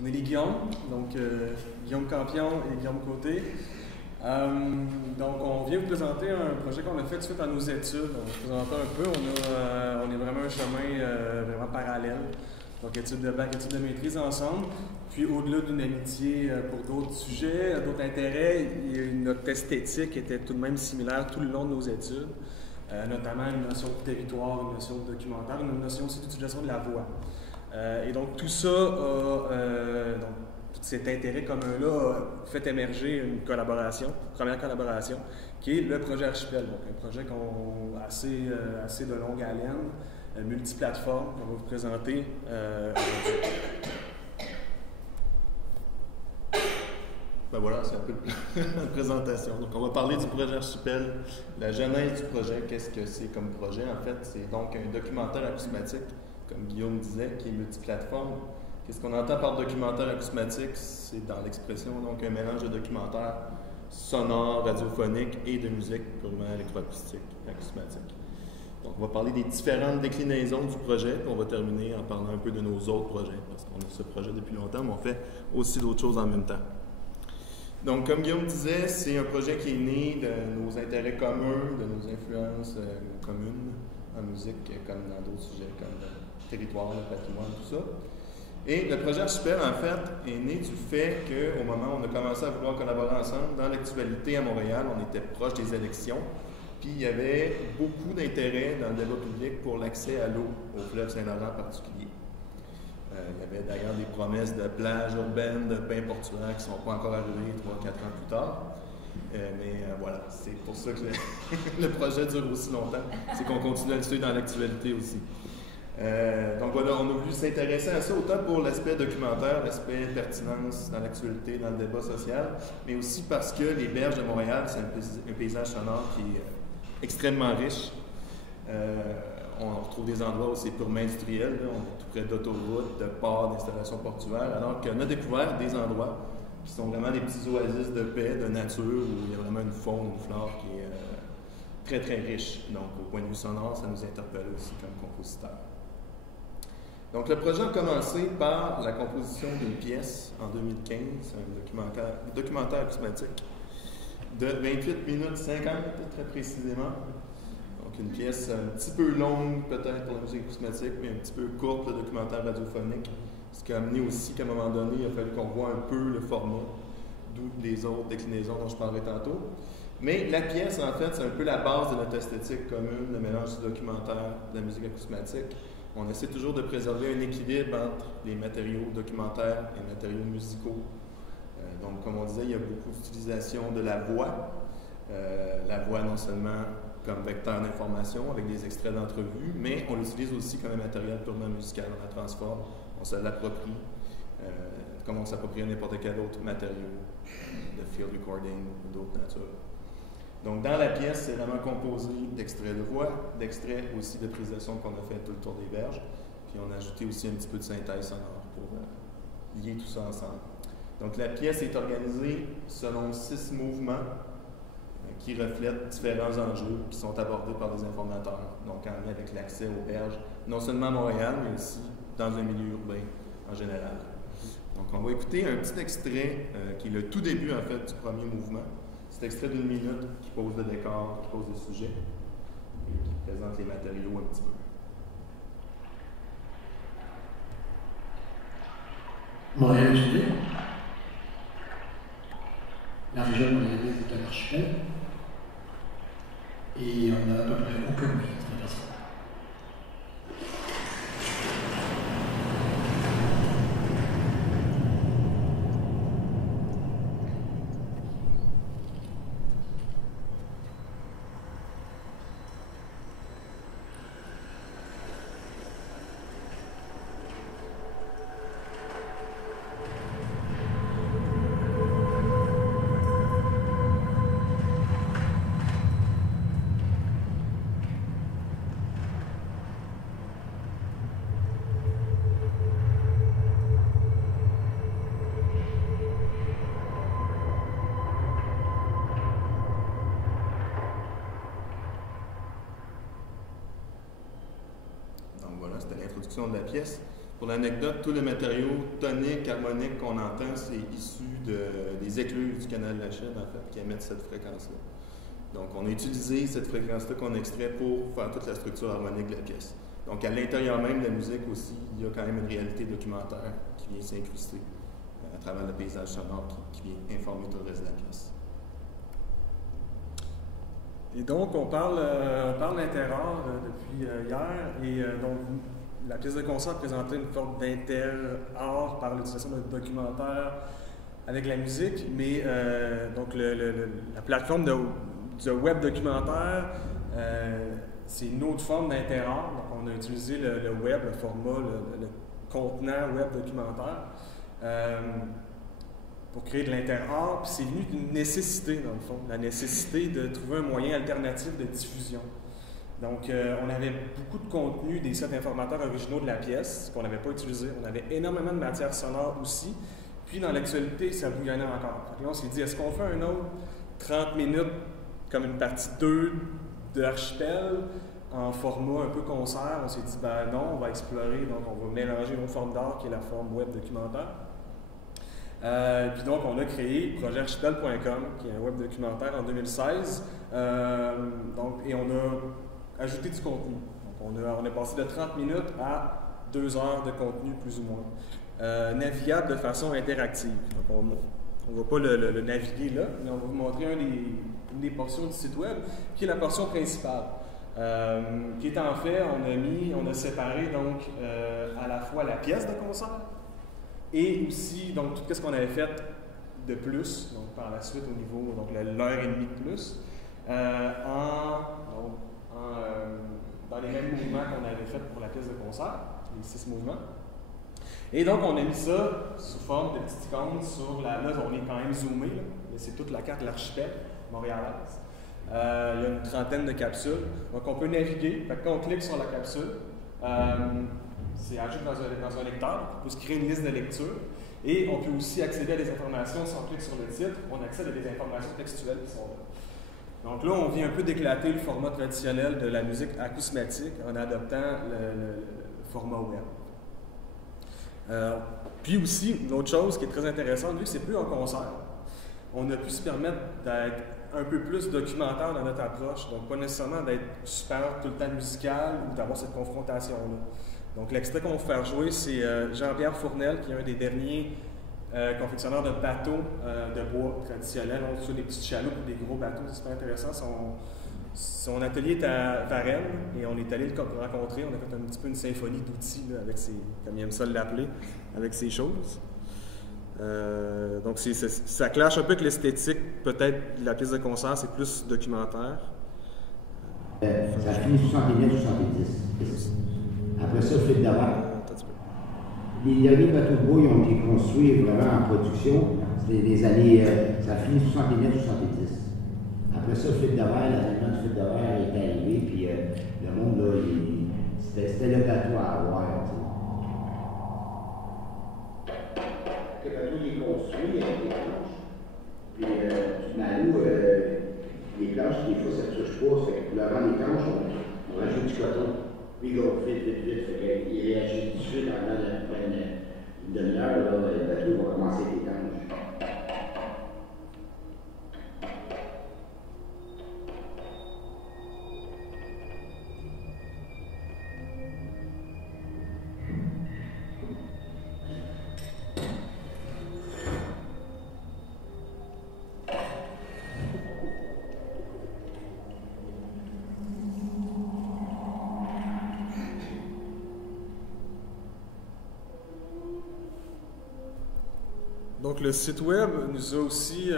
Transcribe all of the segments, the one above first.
On est les Guillaume, donc Guillaume Campion et Guillaume Côté. Donc on vient vous présenter un projet qu'on a fait suite à nos études. On va vous présenter un peu. On est vraiment un chemin vraiment parallèle. Donc études de bac, études de maîtrise ensemble. Puis au-delà d'une amitié pour d'autres sujets, d'autres intérêts, notre esthétique était tout de même similaire tout le long de nos études. Notamment une notion de territoire, une notion de documentaire, une notion aussi d'utilisation de la voix. Et donc tout ça donc, tout cet intérêt commun-là a fait émerger une première collaboration, qui est le projet Archipel. Donc un projet assez de longue haleine, multiplateforme, qu'on va vous présenter aujourd'hui. Ben voilà, c'est un peu la présentation. Donc, on va parler du projet Archipel, la genèse du projet, qu'est-ce que c'est comme projet. En fait, c'est donc un documentaire acousmatique, comme Guillaume disait, qui est multiplateforme. Qu'est-ce qu'on entend par documentaire acousmatique? C'est dans l'expression, donc un mélange de documentaire sonore, radiophonique et de musique purement électroacoustique, acousmatique. Donc, on va parler des différentes déclinaisons du projet, puis on va terminer en parlant un peu de nos autres projets, parce qu'on a ce projet depuis longtemps, mais on fait aussi d'autres choses en même temps. Donc, comme Guillaume disait, c'est un projet qui est né de nos intérêts communs, de nos influences communes en musique, comme dans d'autres sujets, comme le territoire, le patrimoine, tout ça. Et le projet Archipel, en fait, est né du fait qu'au moment où on a commencé à vouloir collaborer ensemble, dans l'actualité à Montréal, on était proche des élections, puis il y avait beaucoup d'intérêt dans le débat public pour l'accès à l'eau, au fleuve Saint-Laurent en particulier. Il y avait d'ailleurs des promesses de plages urbaines, de bains portuaires qui ne sont pas encore arrivées 3-4 ans plus tard. Voilà, c'est pour ça que le projet dure aussi longtemps. C'est qu'on continue à le suivre dans l'actualité aussi. Donc voilà, on a voulu s'intéresser à ça autant pour l'aspect documentaire, l'aspect pertinence dans l'actualité, dans le débat social, mais aussi parce que les berges de Montréal, c'est un paysage sonore qui est extrêmement riche. On retrouve des endroits où c'est purement industriel, là. On est tout près d'autoroutes, de ports, d'installations portuaires, alors qu'on a découvert des endroits qui sont vraiment des petits oasis de paix, de nature, où il y a vraiment une faune, une flore qui est très très riche. Donc au point de vue sonore, ça nous interpelle aussi comme compositeur. Donc le projet a commencé par la composition d'une pièce en 2015, un documentaire acousmatique de 28 minutes 50, très précisément. Donc une pièce un petit peu longue peut-être pour la musique acousmatique, mais un petit peu courte, le documentaire radiophonique. Ce qui a amené aussi qu'à un moment donné, il a fallu qu'on voit un peu le format, d'où les autres déclinaisons dont je parlerai tantôt. Mais la pièce, en fait, c'est un peu la base de notre esthétique commune, le mélange du documentaire, de la musique acousmatique. On essaie toujours de préserver un équilibre entre les matériaux documentaires et les matériaux musicaux. Donc, comme on disait, il y a beaucoup d'utilisation de la voix. La voix non seulement comme vecteur d'information avec des extraits d'entrevues, mais on l'utilise aussi comme un matériel purement musical. On la transforme, on se l'approprie, comme on s'approprie n'importe quel autre matériau de field recording ou d'autres natures. Donc, dans la pièce, c'est vraiment composé d'extraits de voix, d'extraits aussi de prises de son qu'on a fait tout le tour des berges, puis on a ajouté aussi un petit peu de synthèse sonore pour lier tout ça ensemble. Donc, la pièce est organisée selon 6 mouvements qui reflètent différents enjeux qui sont abordés par les informateurs, donc en lien avec l'accès aux berges, non seulement à Montréal, mais aussi dans un milieu urbain en général. Donc, on va écouter un petit extrait qui est le tout début, en fait, du premier mouvement. C'est extrait d'1 minute qui pose le décor, qui pose le sujet et qui présente les matériaux un petit peu. Montréal aujourd'hui, la région montréalaise est un archipel et on n'a à peu près aucun moyen de traverser. De la pièce. Pour l'anecdote, tout le matériau tonique, harmonique qu'on entend, c'est issu des écluses du canal de la Chine, en fait, qui émettent cette fréquence-là. Donc, on a utilisé cette fréquence-là qu'on extrait pour faire toute la structure harmonique de la pièce. Donc, à l'intérieur même de la musique aussi, il y a quand même une réalité documentaire qui vient s'incruster à travers le paysage sonore qui vient informer tout le reste de la pièce. Et donc, on parle d'interart depuis hier, et donc, la pièce de concert présentait une forme d'interart par l'utilisation d'un documentaire avec la musique, mais donc la plateforme de web documentaire, c'est une autre forme d'interart. Donc, on a utilisé le web, le format, le contenant web documentaire pour créer de l'interart. Puis c'est venu d'une nécessité, dans le fond, la nécessité de trouver un moyen alternatif de diffusion. Donc, on avait beaucoup de contenu des sets informateurs originaux de la pièce qu'on n'avait pas utilisé. On avait énormément de matière sonore aussi. Puis, dans l'actualité, ça bouillonnait encore. Donc là, on s'est dit, est-ce qu'on fait un autre 30 minutes comme une partie 2 de Archipel en format un peu concert? On s'est dit, ben non, on va explorer. Donc, on va mélanger une autre forme d'art qui est la forme web documentaire. Puis donc, on a créé projetarchipel.com, qui est un web documentaire en 2016. Et on a ajouté du contenu. Donc, on est passé de 30 minutes à 2 heures de contenu, plus ou moins. Navigable de façon interactive. Donc, on ne va pas le naviguer là, mais on va vous montrer une des portions du site web, qui est la portion principale. Qui est en fait, on a séparé donc à la fois la pièce de concert, et aussi, donc, tout ce qu'on avait fait de plus, donc par la suite au niveau, donc l'heure et demie de plus, dans les mêmes mouvements qu'on avait fait pour la pièce de concert, les 6 mouvements. Et donc, on a mis ça sous forme de petites icônes sur la... Là, on est quand même zoomé, là. C'est toute la carte de l'archipel montréalaise. Il y a une trentaine de capsules. Donc, on peut naviguer. Fait que quand on clique sur la capsule, c'est ajouté dans un lecteur. On peut se créer une liste de lecture. Et on peut aussi accéder à des informations. Si on clique sur le titre, on accède à des informations textuelles qui sont là. Donc là, on vient un peu d'éclater le format traditionnel de la musique acousmatique en adoptant le format web. Puis aussi, une autre chose qui est très intéressante, vu que c'est plus un concert, on a pu se permettre d'être un peu plus documentaire dans notre approche, donc pas nécessairement d'être super tout le temps musical ou d'avoir cette confrontation-là. Donc l'extrait qu'on va vous faire jouer, c'est Jean-Pierre Fournel, qui est un des derniers confectionneurs de bateaux de bois traditionnels. On trouve des petits chaloupes ou des gros bateaux, c'est super intéressant. Son atelier est à Varennes et on est allé le rencontrer. On a fait un petit peu une symphonie d'outils avec ses, comme il aime ça l'appeler, avec ces choses. Donc ça clash un peu avec l'esthétique, peut-être de la pièce de concert, c'est plus documentaire. Ça finit 69-70. Après ça, fait de l'avant. Les derniers bateaux de bois ils ont été construits vraiment en production. C'était des années. Ça finit 69-70. Après ça, le fil de verre, l'avènement du fil de verre est arrivé, puis le monde, là, c'était le bateau à avoir. Le bateau, il est construit avec des planches. Puis, du malou, les planches, des fois, ça ne touche pas. Fait que pour le rendre étanche, on rajoute du coton. Puis, on fait vite. Fait qu'il réagit tout de suite en une demi-heure. Le bateau va commencer à être étanche. Donc, le site web nous a aussi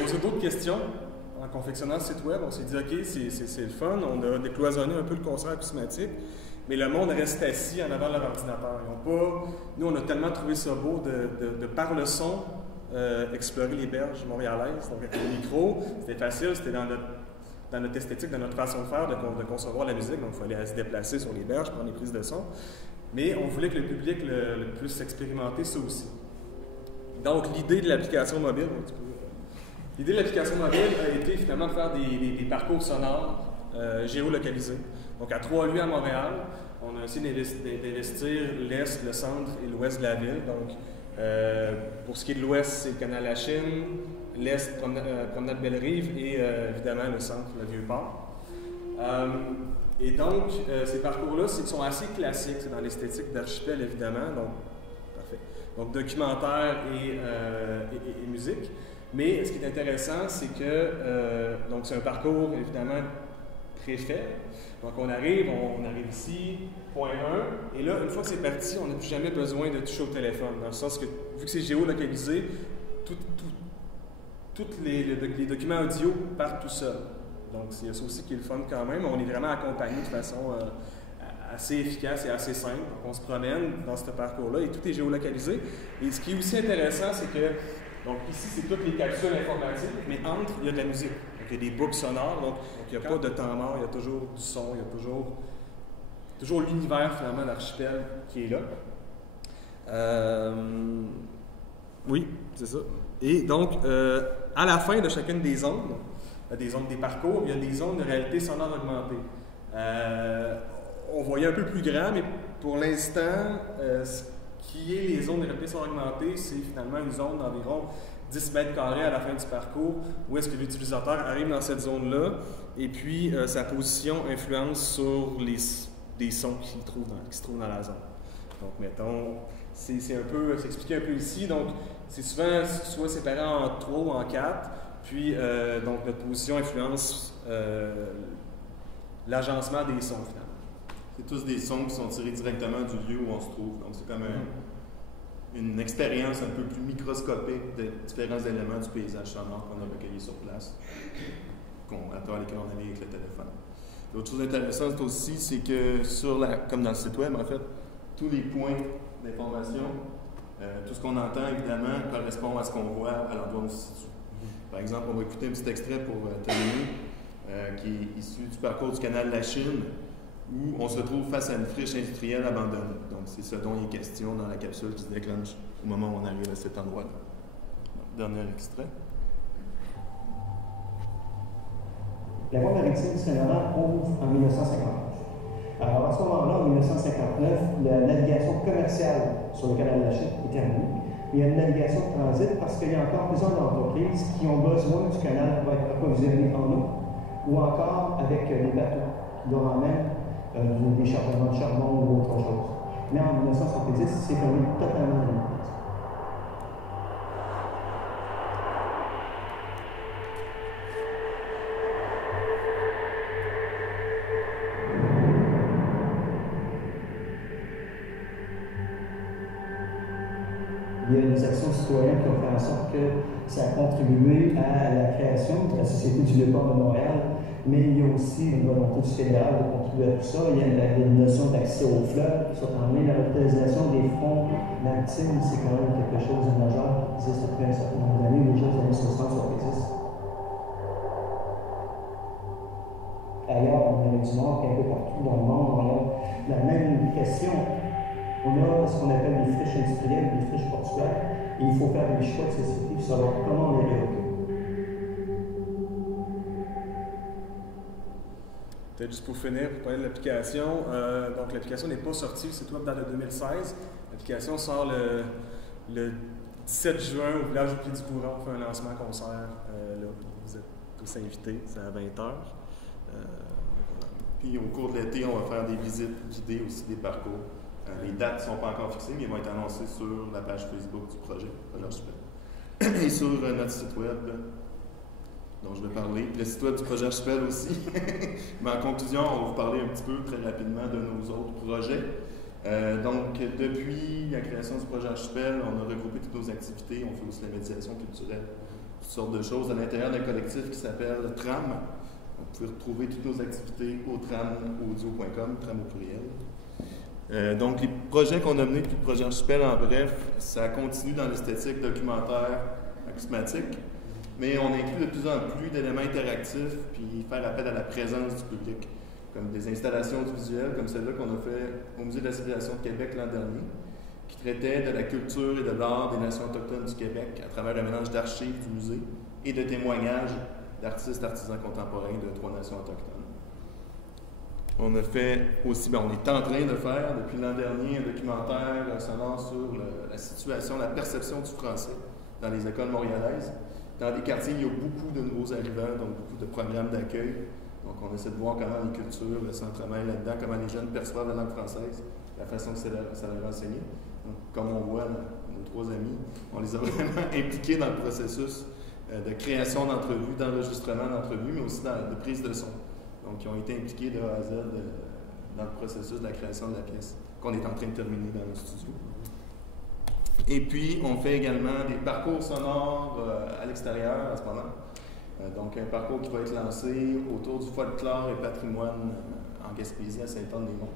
posé d'autres questions en confectionnant le site web. On s'est dit, OK, c'est le fun, on a décloisonné un peu le concert acousmatique, mais le monde reste assis en avant de leur ordinateur. Nous, on a tellement trouvé ça beau de par le son, explorer les berges montréalaises. Donc, avec le micro, c'était facile, c'était dans notre esthétique, dans notre façon de faire, de concevoir la musique. Donc, il fallait se déplacer sur les berges, prendre les prises de son. Mais on voulait que le public le puisse expérimenter ça aussi. Donc, l'idée de l'application mobile, a été finalement de faire des parcours sonores géolocalisés. Donc, à Trois-Lieux à Montréal, on a essayé d'investir l'est, le centre et l'ouest de la ville. Donc, pour ce qui est de l'ouest, c'est le canal La Chine, l'est, promenade Belle-Rive et évidemment le centre, le Vieux-Port. Et donc, ces parcours-là, ils sont assez classiques, c'est dans l'esthétique d'Archipel, évidemment. Donc, parfait. Donc, documentaire et musique. Mais ce qui est intéressant, c'est que donc c'est un parcours, évidemment, préfet. Donc, on arrive ici, point 1, et là, une fois que c'est parti, on n'a plus jamais besoin de toucher au téléphone. Dans le sens que, vu que c'est géolocalisé, tous les documents audio partent tout seuls. Donc, c'est ça aussi qui est le fun quand même. On est vraiment accompagné de façon assez efficace et assez simple. Donc, on se promène dans ce parcours-là et tout est géolocalisé. Et ce qui est aussi intéressant, c'est que, donc ici, c'est toutes les capsules informatiques, mais entre, il y a de la musique. Donc, il y a des boucles sonores, donc il n'y a pas de temps mort, il y a toujours du son, il y a toujours l'univers finalement d'Archipel qui est là. Oui, c'est ça. Et donc, à la fin de chacune des zones des parcours, il y a des zones de réalité sonore augmentée. On voyait un peu plus grand, mais pour l'instant, ce qui est les zones de réalité sonore augmentée, c'est finalement une zone d'environ 10 mètres carrés à la fin du parcours, où est-ce que l'utilisateur arrive dans cette zone-là, et puis sa position influence sur des sons qui se trouvent dans la zone. Donc, mettons, c'est expliqué un peu ici, donc c'est souvent soit séparé en 3 ou en 4, puis donc notre position influence l'agencement des sons, finalement. C'est tous des sons qui sont tirés directement du lieu où on se trouve, donc c'est comme une expérience un peu plus microscopique de différents éléments du paysage sonore qu'on a recueillis sur place, à travers lesquels on navigue avec le téléphone. L'autre chose intéressante aussi, c'est que comme dans le site web, en fait, tous les points d'information, tout ce qu'on entend, évidemment, correspond à ce qu'on voit à l'endroit où on se situe. Par exemple, on va écouter un petit extrait pour terminer, qui est issu du parcours du canal La Chine, où on se trouve face à une friche industrielle abandonnée. Donc, c'est ce dont il est question dans la capsule qui se déclenche au moment où on arrive à cet endroit-là. Dernier extrait. La voie maritime du Saint-Laurent ouvre en 1959. Alors, à ce moment-là, en 1959, la navigation commerciale sur le canal de la Chine est terminée. Il y a une navigation de transit parce qu'il y a encore plusieurs entreprises qui ont besoin du canal pour être approvisionnées en eau, ou encore avec les bateaux qui leur emmènent des chargements de charbon ou autre chose. Mais en 1970, c'est fermé totalement la navigation. Il y a des actions citoyennes qui ont fait en sorte que ça a contribué à la création de la Société du Vieux-Port de Montréal, mais il y a aussi une volonté du fédéral de contribuer à tout ça. Il y a une notion d'accès aux fleuves qui sont en lien. La revitalisation des fonds maritimes, c'est quand même quelque chose de majeur qui existe depuis un certain nombre d'années. Les gens des années 60, ça existe. Ailleurs, en Amérique du Nord, un peu partout dans le monde, on a la même question. On a ce qu'on appelle des friches industrielles, des friches portuaires, et il faut faire des choix de société pour savoir comment on les réoccupe. Peut-être juste pour finir, pour parler de l'application. Donc, l'application n'est pas sortie, le site web date de 2016. L'application sort le 17 juin au village au pied du courant. On fait un lancement concert. Là, vous êtes tous invités, c'est à 20h. Puis au cours de l'été, on va faire des visites guidées aussi des parcours. Les dates ne sont pas encore fixées, mais ils vont être annoncées sur la page Facebook du projet, et sur notre site web dont je vais parler, puis le site web du projet Archipel aussi. Mais en conclusion, on va vous parler un petit peu très rapidement de nos autres projets. Donc, depuis la création du projet Archipel, on a regroupé toutes nos activités, on fait aussi la médiation culturelle, toutes sortes de choses à l'intérieur d'un collectif qui s'appelle TRAM. Vous pouvez retrouver toutes nos activités au tramaudio.com, tram au pluriel. Donc, les projets qu'on a menés depuis le projet Archipel, en bref, ça continue dans l'esthétique documentaire acousmatique, mais on inclut de plus en plus d'éléments interactifs, puis faire appel à la présence du public, comme des installations visuelles, comme celle-là qu'on a fait au Musée de la civilisation de Québec l'an dernier, qui traitait de la culture et de l'art des nations autochtones du Québec à travers un mélange d'archives du musée et de témoignages d'artistes, artisans contemporains de 3 nations autochtones. On a fait aussi, on est en train de faire depuis l'an dernier un documentaire sonore sur la situation, la perception du français dans les écoles montréalaises. Dans des quartiers, il y a beaucoup de nouveaux arrivants, donc beaucoup de programmes d'accueil. Donc on essaie de voir comment les cultures s'entremêlent là-dedans, comment les jeunes perçoivent la langue française, la façon que ça leur enseigne. Donc, comme on voit, nos 3 amis, on les a vraiment impliqués dans le processus de création d'entrevues, d'enregistrement d'entrevues, mais aussi de prise de son. Donc, ils ont été impliqués de A à Z dans le processus de la création de la pièce qu'on est en train de terminer dans le studio. Et puis, on fait également des parcours sonores à l'extérieur en ce moment. Donc, un parcours qui va être lancé autour du folklore et patrimoine en Gaspésie, à Sainte-Anne-des-Monts.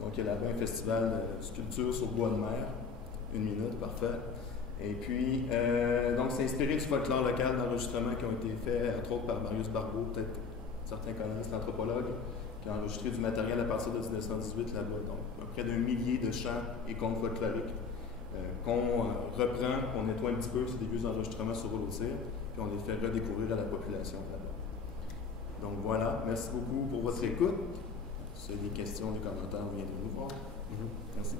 Donc, il y a là-bas un festival de sculpture sur bois de mer. 1 minute, parfait. Et puis, donc, c'est inspiré du folklore local d'enregistrements qui ont été faits, entre autres, par Marius Barbeau, peut-être certains connaissent, l'anthropologue, qui a enregistré du matériel à partir de 1918 là-bas. Donc, près d'1 millier de chants et contes folkloriques qu'on reprend, qu'on nettoie un petit peu, c'est des vieux enregistrements sur rouleau de cire, puis on les fait redécouvrir à la population là-bas. Donc voilà, merci beaucoup pour votre écoute. Si vous avez des questions, des commentaires, vous viendrez nous voir. Merci.